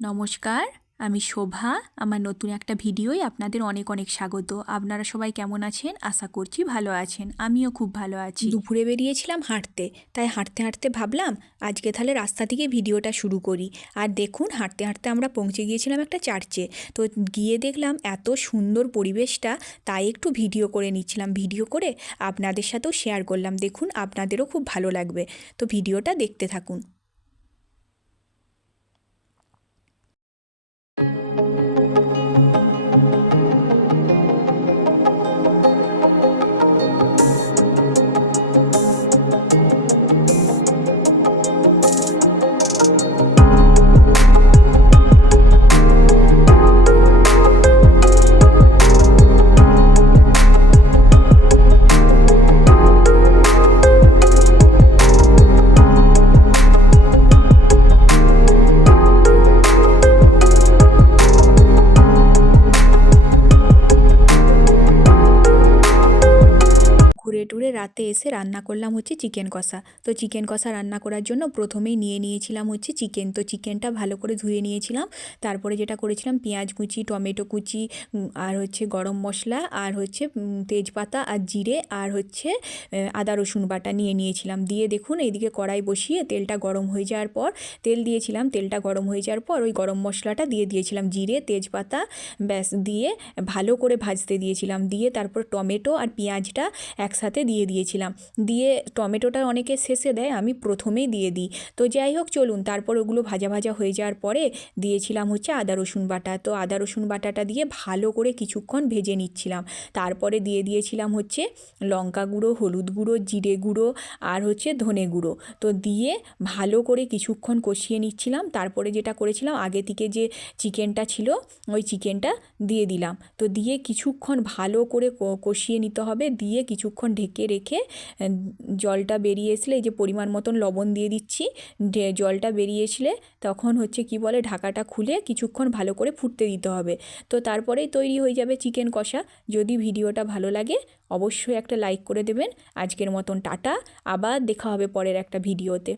নমস্কার, আমি শোভা। আমার নতুন একটা ভিডিওয় আপনাদের অনেক অনেক স্বাগত। আপনারা সবাই কেমন আছেন? আশা করছি ভালো আছেন। আমিও খুব ভালো আছি। দুপুরে বেরিয়েছিলাম হাঁটতে, তাই হাঁটতে হাঁটতে ভাবলাম আজকে তাহলে রাস্তা থেকে ভিডিওটা শুরু করি। আর দেখুন, হাঁটতে হাঁটতে আমরা পৌঁছে গিয়েছিলাম একটা চার্চে। তো গিয়ে দেখলাম এত সুন্দর পরিবেশটা, তাই একটু ভিডিও করে নিচ্ছিলাম। ভিডিও করে আপনাদের সাথেও শেয়ার করলাম। দেখুন, আপনাদেরও খুব ভালো লাগবে। তো ভিডিওটা দেখতে থাকুন। ঘুরে টুরে রাতে এসে রান্না করলাম হচ্ছে চিকেন কষা। তো চিকেন কষা রান্না করার জন্য প্রথমেই নিয়ে নিয়েছিলাম হচ্ছে চিকেন। তো চিকেনটা ভালো করে ধুয়ে নিয়েছিলাম। তারপরে যেটা করেছিলাম, পেঁয়াজ কুচি, টমেটো কুচি, আর হচ্ছে গরম মশলা, আর হচ্ছে তেজপাতা আর জিরে, আর হচ্ছে আদা রসুন বাটা নিয়ে নিয়েছিলাম। দিয়ে দেখুন, এইদিকে কড়াই বসিয়ে তেলটা গরম হয়ে যাওয়ার পর তেল দিয়েছিলাম। তেলটা গরম হয়ে যাওয়ার পর ওই গরম মশলাটা দিয়ে দিয়েছিলাম, জিরে তেজপাতা ব্যাস দিয়ে ভালো করে ভাজতে দিয়েছিলাম। দিয়ে তারপর টমেটো আর পেঁয়াজটা একসাথে দিয়ে দিয়েছিলাম। দিয়ে টমেটোটা অনেকে শেষে দেয়, আমি প্রথমেই দিয়ে দিই। তো যাই হোক, চলুন, তারপর ওগুলো ভাজা ভাজা হয়ে যাওয়ার পরে দিয়েছিলাম হচ্ছে আদা রসুন বাটা। তো আদা রসুন বাটাটা দিয়ে ভালো করে কিছুক্ষণ ভেজে নিচ্ছিলাম। তারপরে দিয়ে দিয়েছিলাম হচ্ছে লঙ্কা গুঁড়ো, হলুদ গুঁড়ো, জিরে গুঁড়ো, আর হচ্ছে ধনে গুঁড়ো। তো দিয়ে ভালো করে কিছুক্ষণ কষিয়ে নিচ্ছিলাম। তারপরে যেটা করেছিলাম, আগে থেকে যে চিকেনটা ছিল ওই চিকেনটা দিয়ে দিলাম। তো দিয়ে কিছুক্ষণ ভালো করে কষিয়ে নিতে হবে। দিয়ে কিছুক্ষণ ঢেকে রেখে জলটা বেরিয়ে আসলে, এই যে পরিমাণ মতন লবণ দিয়ে দিচ্ছি, জলটা বেরিয়ে আসলে তখন হচ্ছে কি বলে, ঢাকাটা খুলে কিছুক্ষণ ভালো করে ফুটতে দিতে হবে। তো তারপরেই তৈরি হয়ে যাবে চিকেন কষা। যদি ভিডিওটা ভালো লাগে অবশ্যই একটা লাইক করে দেবেন। আজকের মতন টাটা, আবার দেখা হবে পরের একটা ভিডিওতে।